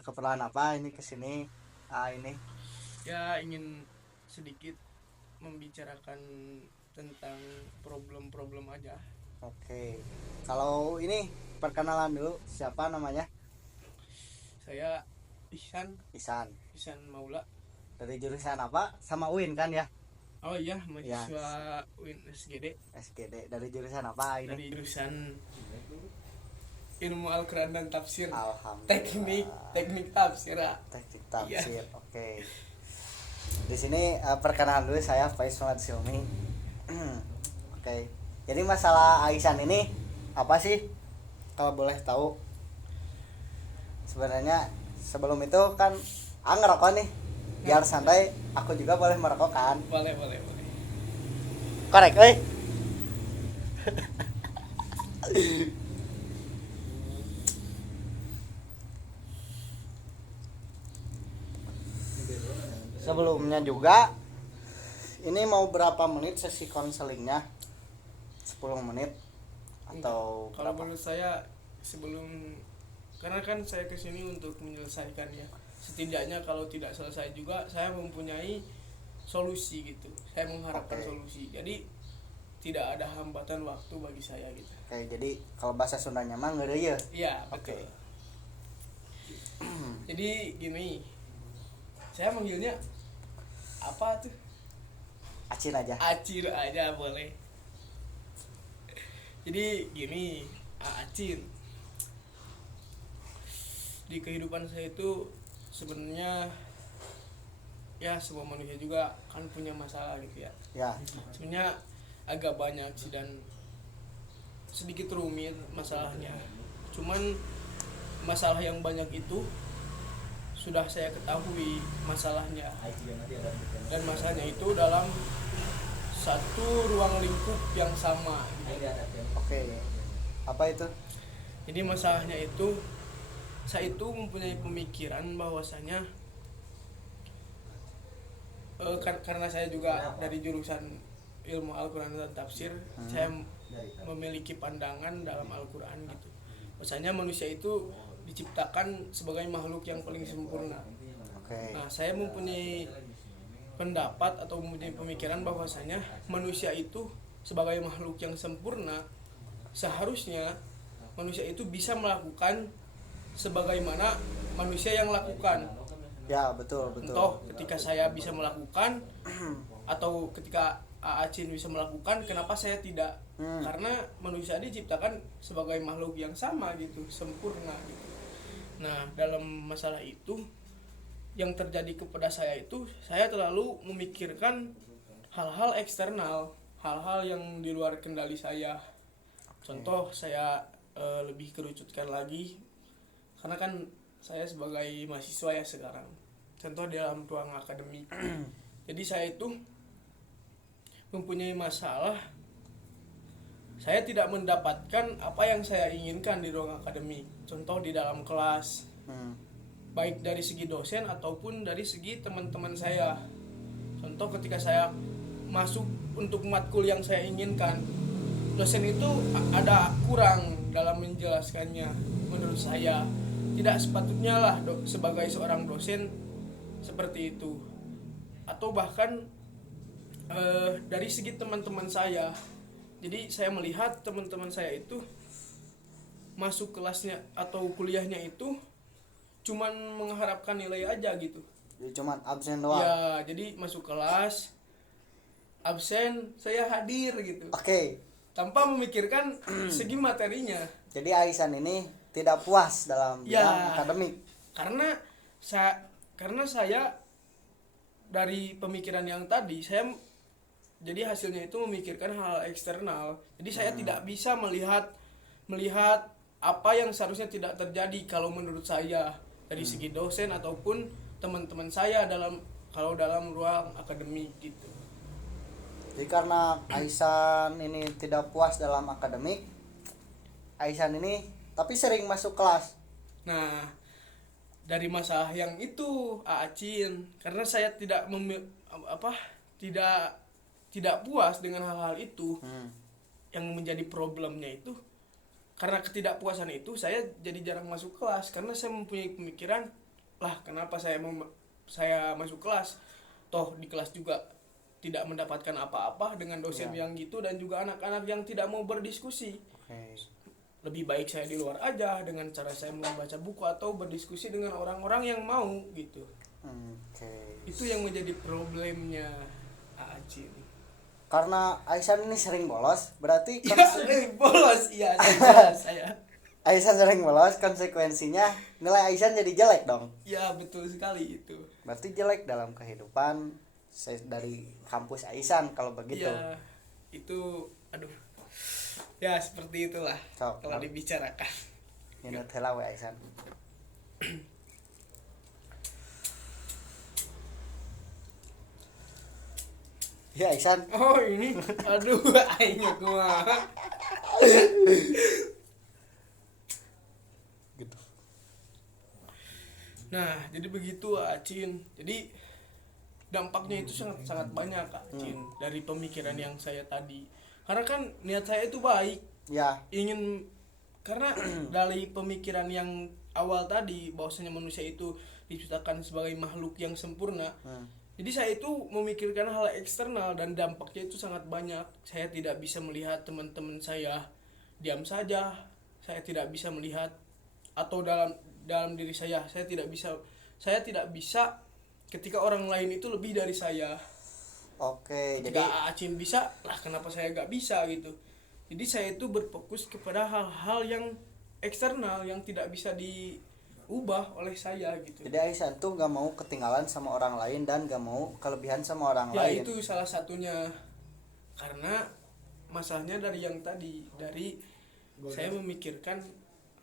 ada keperluan apa ini kesini? Ini. Ya, ingin sedikit membicarakan tentang problem-problem aja. Oke. Kalau ini perkenalan dulu, siapa namanya? Saya Ihsan, Isan. Ihsan Maula. Dari jurusan apa? Sama Uin kan ya? Oh iya, Ya, mahasiswa UIN SGD SGD. Dari jurusan apa ini? dari jurusan Ilmu Al-Quran dan Tafsir. Alhamdulillah. Teknik tafsir. Teknik Iya. tafsir. Oke. Di sini perkenalan dulu, saya Faiz Muhammad Silmi. Oke. Jadi masalah Aisan ini apa sih? Kalau boleh tahu. Sebenarnya sebelum itu kan ngerokok nih. Biar santai, aku juga boleh merokok kan. Boleh. Korek, euy. Sebelumnya juga ini mau berapa menit sesi konselingnya? 10 menit atau Kalau berapa? menurut saya sebelum, karena kan saya kesini untuk menyelesaikan ya. Setidaknya kalau tidak selesai juga saya mempunyai solusi gitu. Saya mengharapkan Oke. solusi. Jadi tidak ada hambatan waktu bagi saya gitu. Oke, jadi kalau bahasa Sundanya mah ngeureuy. Iya, Oke. betul. Jadi gini, saya manggilnya apa tuh? Acin aja. Acir aja boleh. Jadi gini, Acin. Di kehidupan saya itu sebenarnya ya semua manusia juga kan punya masalah gitu ya. Ya. Sebenarnya agak banyak sih dan sedikit rumit masalahnya. Cuman masalah yang banyak itu sudah saya ketahui masalahnya, dan masalahnya itu dalam satu ruang lingkup yang sama. Oke. Apa itu? Jadi masalahnya itu, saya itu mempunyai pemikiran bahwasanya karena saya juga dari jurusan ilmu Al-Quran dan tafsir, saya memiliki pandangan dalam Al-Quran gitu. Bahwasanya manusia itu diciptakan sebagai makhluk yang paling sempurna. Oke. Nah, saya mempunyai pendapat atau mempunyai pemikiran bahwasanya manusia itu sebagai makhluk yang sempurna, seharusnya manusia itu bisa melakukan sebagaimana manusia yang lakukan. Ya, betul. Contoh, ketika saya bisa melakukan atau ketika Acin bisa melakukan, kenapa saya tidak? Karena manusia diciptakan sebagai makhluk yang sama gitu, sempurna gitu. Nah, dalam masalah itu yang terjadi kepada saya itu, saya terlalu memikirkan hal-hal eksternal, hal-hal yang di luar kendali saya. Contoh, saya lebih kerucutkan lagi, karena kan saya sebagai mahasiswa ya sekarang. Contoh di dalam ruang akademik. Jadi saya itu mempunyai masalah, saya tidak mendapatkan apa yang saya inginkan di ruang akademik. Contoh di dalam kelas, baik dari segi dosen ataupun dari segi teman-teman saya. Contoh ketika saya masuk untuk matkul yang saya inginkan, dosen itu ada kurang dalam menjelaskannya. Menurut saya tidak sepatutnya lah sebagai seorang dosen seperti itu. Atau bahkan dari segi teman-teman saya, jadi saya melihat teman-teman saya itu masuk kelasnya atau kuliahnya itu cuman mengharapkan nilai aja gitu. Jadi cuman absen doang. Ya, jadi masuk kelas, absen, saya hadir gitu. Oke. Tanpa memikirkan segi materinya. Jadi Aisan ini tidak puas dalam bidang akademik. Karena saya dari pemikiran yang tadi, saya jadi hasilnya itu memikirkan hal eksternal. Jadi saya tidak bisa melihat apa yang seharusnya tidak terjadi kalau menurut saya dari segi dosen ataupun teman-teman saya dalam ruang akademik gitu. Jadi karena Aisan ini tidak puas dalam akademik, Aisan ini tapi sering masuk kelas. Nah, dari masalah yang itu Acin, karena saya tidak puas dengan hal-hal itu. Yang menjadi problemnya itu, karena ketidakpuasan itu saya jadi jarang masuk kelas, karena saya mempunyai pemikiran lah kenapa saya masuk kelas, toh di kelas juga tidak mendapatkan apa-apa dengan dosen Ya. yang gitu dan juga anak-anak yang tidak mau berdiskusi. Oke. Lebih baik saya di luar aja dengan cara saya membaca buku atau berdiskusi dengan orang-orang yang mau gitu. Oke. Itu yang menjadi problemnya Acin. Karena Aisan ini sering bolos, berarti Ya, bolos iya saya. Aisan sering bolos, konsekuensinya nilai Aisan jadi jelek dong. Ya betul sekali itu. Berarti jelek dalam kehidupan dari kampus Aisan kalau begitu. Ya itu aduh. Ya seperti itulah Sok, kalau dibicarakan. Minut heula we Aisan. Ya Aisan. Oh ini aduh aingnya kumaha. Gitu. Nah, jadi begitu Acin. Jadi dampaknya itu sangat sangat banyak Acin dari pemikiran yang saya tadi. Karena kan niat saya itu baik, Ya, ingin karena dari pemikiran yang awal tadi bahwasanya manusia itu diciptakan sebagai makhluk yang sempurna. Jadi saya itu memikirkan hal eksternal dan dampaknya itu sangat banyak. Saya tidak bisa melihat teman-teman saya diam saja. Saya tidak bisa melihat atau dalam diri saya tidak bisa ketika orang lain itu lebih dari saya. oke. Jadi Ketika Acin bisa, lah kenapa saya gak bisa gitu. Jadi saya itu berfokus kepada hal-hal yang eksternal yang tidak bisa diubah oleh saya gitu. jadi Aisan tuh gak mau ketinggalan sama orang lain dan gak mau kelebihan sama orang Ya lain. itu salah satunya. Karena masalahnya dari yang tadi, dari saya memikirkan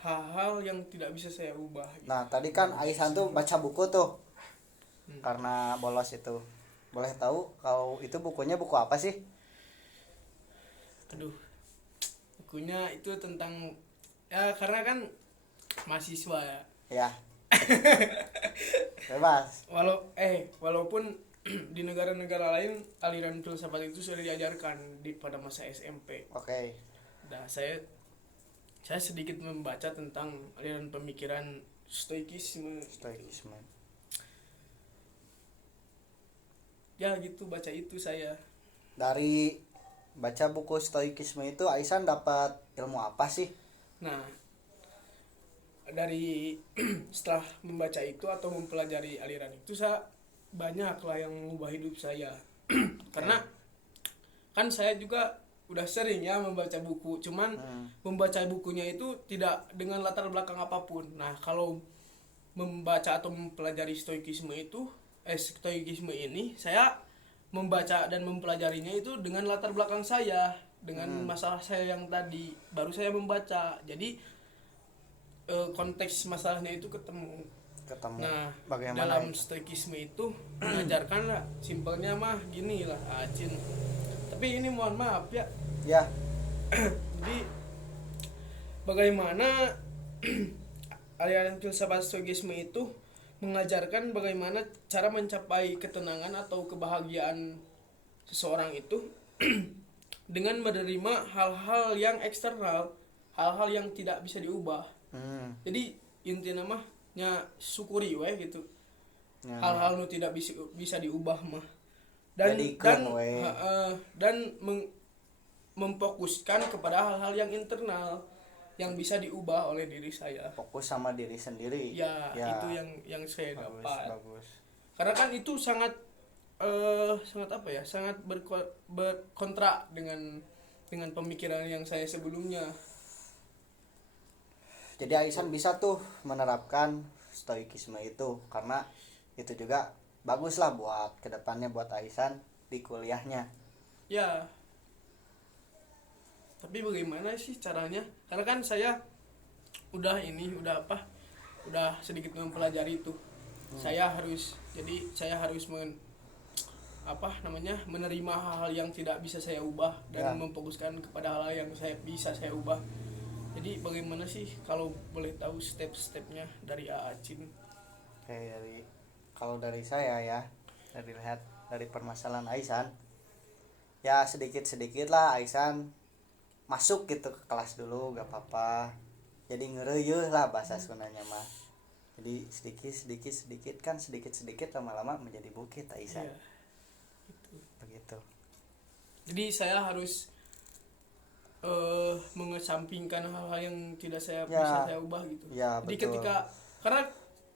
hal-hal yang tidak bisa saya ubah gitu. Nah, tadi kan Aisan tuh baca buku tuh. Karena bolos itu. Boleh tahu kalau itu bukunya buku apa sih? Aduh, bukunya itu tentang ya karena kan mahasiswa ya. Ya. Bebas. Walaupun di negara-negara lain aliran filsafat itu sudah diajarkan pada masa SMP. Oke. Nah, saya sedikit membaca tentang aliran pemikiran stoikisme. Stoikisme. Ya gitu, baca itu saya. Dari baca buku stoikisme itu Aisan dapat ilmu apa sih? Nah, dari setelah membaca itu atau mempelajari aliran itu saya banyak lah yang mengubah hidup saya. Karena kan saya juga udah sering ya membaca buku, cuman membaca bukunya itu tidak dengan latar belakang apapun. Nah, kalau membaca atau mempelajari stoikisme ini saya membaca dan mempelajarinya itu dengan latar belakang saya, dengan masalah saya yang tadi baru saya membaca. Jadi konteks masalahnya itu ketemu. Nah, bagaimana dalam itu? stoikisme itu mengajarkan lah, simpelnya mah gini lah Acin. Tapi ini mohon maaf ya. Ya. Jadi bagaimana aliran filsafat stoikisme itu mengajarkan bagaimana cara mencapai ketenangan atau kebahagiaan seseorang itu dengan menerima hal-hal yang eksternal, hal-hal yang tidak bisa diubah. Jadi intinya mah nya syukuri we gitu. Ya. Hal-hal nu tidak bisa diubah mah. Dan memfokuskan kepada hal-hal yang internal yang bisa diubah oleh diri saya. Fokus sama diri sendiri. Ya. Itu yang saya bagus, dapat. bagus. Karena kan itu sangat apa ya? Sangat berkontra dengan pemikiran yang saya sebelumnya. Jadi Aisan bisa tuh menerapkan stoikisme itu karena itu juga bagus lah buat kedepannya buat Aisan di kuliahnya. Ya. Tapi bagaimana sih caranya? Karena kan saya udah sedikit mempelajari itu. Saya harus menerima hal-hal yang tidak bisa saya ubah dan memfokuskan kepada hal yang bisa saya ubah. Jadi bagaimana sih kalau boleh tahu step-stepnya dari Acin? Oke, kalau dari saya ya, dari permasalahan Aisan, ya sedikit lah Aisan masuk gitu ke kelas dulu gak apa-apa, jadi ngereyeuh lah bahasa Sundanya mah. Jadi sedikit kan sedikit lama-lama menjadi bukit Aisyah. Iya, gitu. Begitu. Jadi saya harus mengesampingkan hal-hal yang tidak saya Ya. bisa saya ubah gitu. Ya, Jadi betul. karena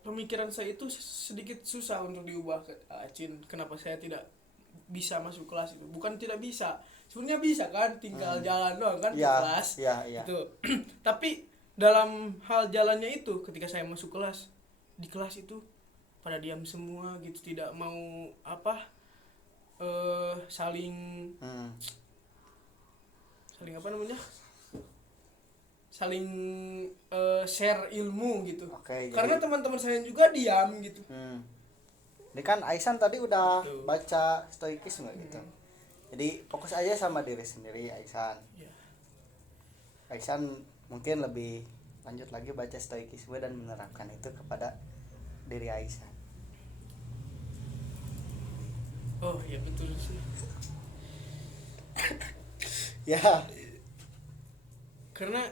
pemikiran saya itu sedikit susah untuk diubah, Acin. Kenapa saya tidak bisa masuk kelas itu? Bukan tidak bisa, sebenarnya bisa kan, tinggal jalan doang kan ke Ya, kelas. ya. Itu. Tapi dalam hal jalannya itu, ketika saya masuk kelas, di kelas itu pada diam semua gitu, tidak mau saling apa namanya, saling share ilmu gitu. Oke, Karena jadi teman-teman saya juga diam gitu. Ini kan Aisan tadi udah Betul. baca stoikisme gitu. Jadi fokus aja sama diri sendiri Aisan. Ya. Aisan mungkin lebih lanjut lagi baca stoikisme dan menerapkan itu kepada diri Aisan. Oh ya betul sih. Ya, Karena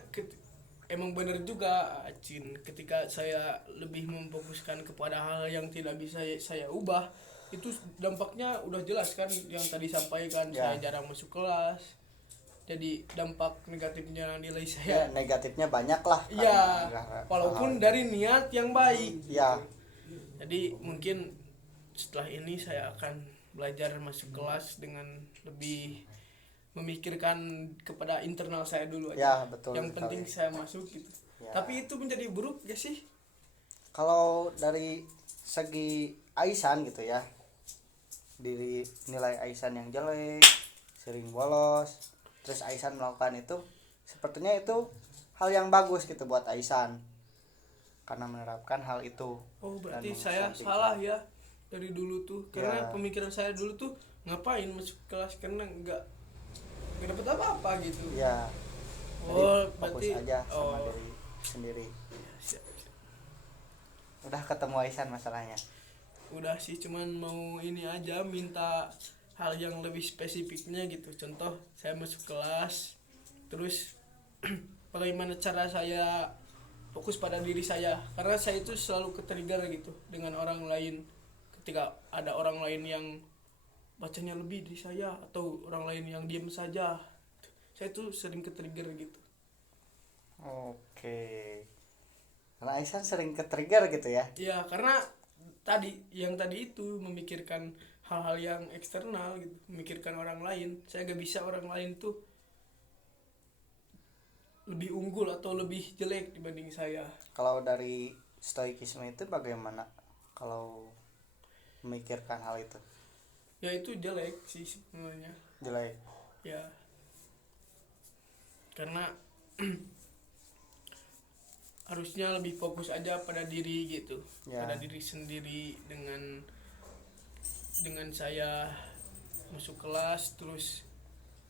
emang benar juga, Acin, ketika saya lebih memfokuskan kepada hal yang tidak bisa saya ubah, itu dampaknya udah jelas kan, yang tadi sampaikan. Ya. Saya jarang masuk kelas, jadi dampak negatifnya nilai ya saya. negatifnya banyak lah. Iya, karena walaupun hal- dari niat yang baik. ya, Jadi mungkin setelah ini saya akan belajar masuk kelas dengan lebih memikirkan kepada internal saya dulu ya aja. betul. Yang sekali. penting saya masuk gitu. Ya. Tapi itu menjadi buruk gak sih? Kalau dari segi Aisan gitu ya, diri nilai Aisan yang jelek, sering bolos, terus Aisan melakukan itu, sepertinya itu hal yang bagus gitu buat Aisan karena menerapkan hal itu. Oh Dan berarti saya mengesampingkan. salah ya dari dulu tuh. Karena Ya. pemikiran saya dulu tuh ngapain masuk kelas, karena nggak dapat apa-apa gitu. Ya, jadi Oh fokus berarti aja sama oh diri sendiri. siap. Udah ketemu Aisan masalahnya. Udah sih, cuman mau ini aja, minta hal yang lebih spesifiknya gitu. Contoh saya masuk kelas, terus bagaimana cara saya fokus pada diri saya, karena saya itu selalu ke-trigger gitu dengan orang lain. Ketika ada orang lain yang bacanya lebih dari saya, atau orang lain yang diam saja, saya tuh sering ke-trigger gitu. Oke. Karena Aisan sering ke-trigger gitu ya. Ya karena tadi itu memikirkan hal-hal yang eksternal gitu, memikirkan orang lain. Saya gak bisa orang lain tuh lebih unggul atau lebih jelek dibanding saya. Kalau dari stoikisme itu bagaimana kalau memikirkan hal itu? Ya itu jelek sih sebenarnya. Jelek. Ya karena harusnya lebih fokus aja pada diri gitu. Ya. Pada diri sendiri, dengan saya masuk kelas, terus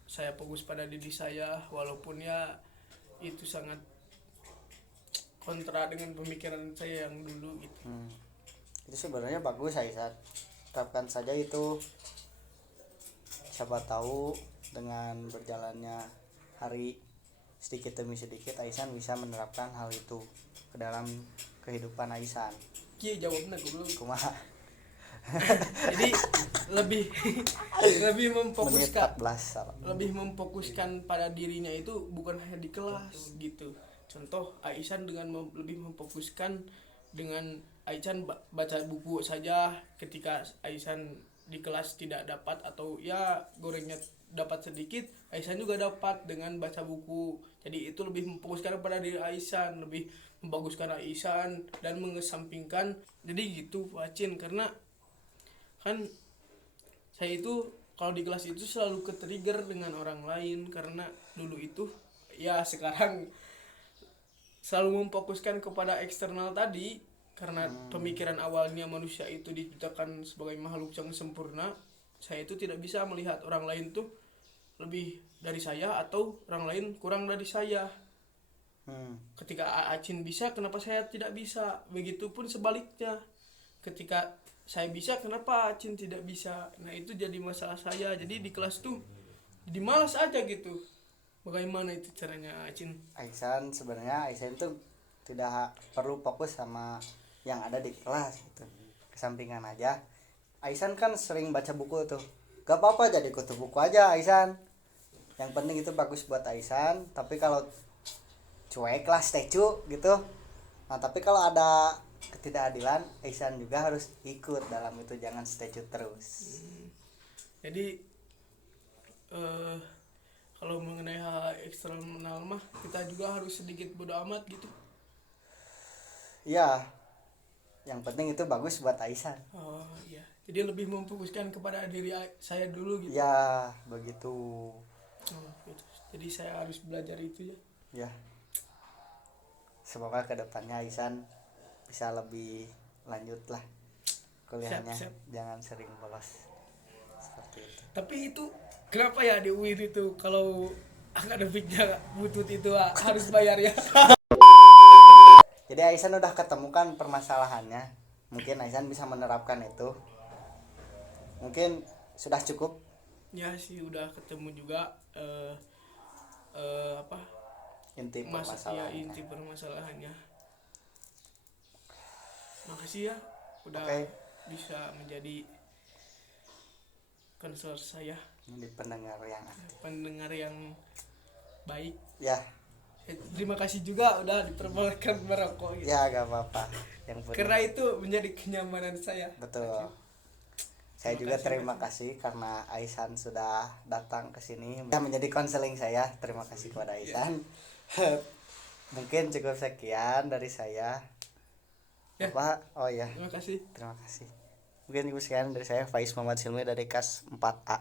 saya fokus pada diri saya, walaupun ya itu sangat kontra dengan pemikiran saya yang dulu gitu. Itu sebenarnya bagus Aisan. Terapkan saja itu. Siapa tahu dengan berjalannya hari, sedikit demi sedikit Aisan bisa menerapkan hal itu ke dalam kehidupan Aisan. Ki jawabnya goblok. Kumaha? Jadi lebih Menit memfokuskan 14 salah. lebih memfokuskan pada dirinya itu bukan hanya di kelas gitu. Contoh Aisan dengan lebih memfokuskan dengan Aisan baca buku saja. Ketika Aisan di kelas tidak dapat, atau ya gorengnya dapat sedikit, Aisan juga dapat dengan baca buku. Jadi itu lebih memfokuskan pada diri Aisan, lebih membaguskan Aisan dan mengesampingkan. Jadi gitu Acin, karena kan saya itu kalau di kelas itu selalu ke-trigger dengan orang lain, karena dulu itu ya, sekarang selalu memfokuskan kepada eksternal tadi, karena pemikiran awalnya manusia itu diciptakan sebagai makhluk yang sempurna. Saya itu tidak bisa melihat orang lain tuh lebih dari saya atau orang lain kurang dari saya. Ketika Acin bisa, kenapa saya tidak bisa? Begitupun sebaliknya, ketika saya bisa, kenapa Acin tidak bisa? Nah itu jadi masalah saya. Jadi di kelas tuh jadi malas aja gitu. Bagaimana itu caranya Acin? Aisan sebenarnya Aisan itu tidak perlu fokus sama yang ada di kelas gitu, kesampingan aja. Aisan kan sering baca buku tuh, gak apa-apa jadi kutu buku aja Aisan, yang penting itu bagus buat Aisan. Tapi kalau cuek lah, statue gitu. Nah tapi kalau ada ketidakadilan, Aisan juga harus ikut dalam itu, jangan statue terus. Jadi kalau mengenai hal eksternal mah kita juga harus sedikit bodo amat gitu. Ya, yang penting itu bagus buat Aisan. Oh iya, jadi lebih memfokuskan kepada diri saya dulu gitu. Ya begitu. Oh, gitu. Jadi saya harus belajar itu ya. Ya, semoga kedepannya Aisan bisa lebih lanjut lah kuliahnya. Siap. Jangan sering bolos seperti itu. Tapi itu kenapa ya di UIN itu kalau akademiknya butut itu harus bayar ya? Jadi Aisan udah ketemukan permasalahannya, mungkin Aisan bisa menerapkan itu. Mungkin sudah cukup. Ya sih udah ketemu juga apa Inti ya, permasalahannya. inti permasalahannya. Makasih ya udah Oke. bisa menjadi konselor saya, Ini pendengar yang aktif. pendengar yang baik. Ya, Terima kasih juga udah diperbolehkan merokok gitu. ya gak apa-apa. Yang penting. Karena itu menjadi kenyamanan saya. Betul. Saya juga terima kasih karena Aisan sudah datang ke sini menjadi konseling saya. Terima kasih kepada Aisan. Mungkin cukup sekian dari saya. Ya. Pak, oh ya, Terima kasih. terima kasih. Mungkin cukup sekian dari saya, Faiz Muhammad Silmi dari KAS 4A.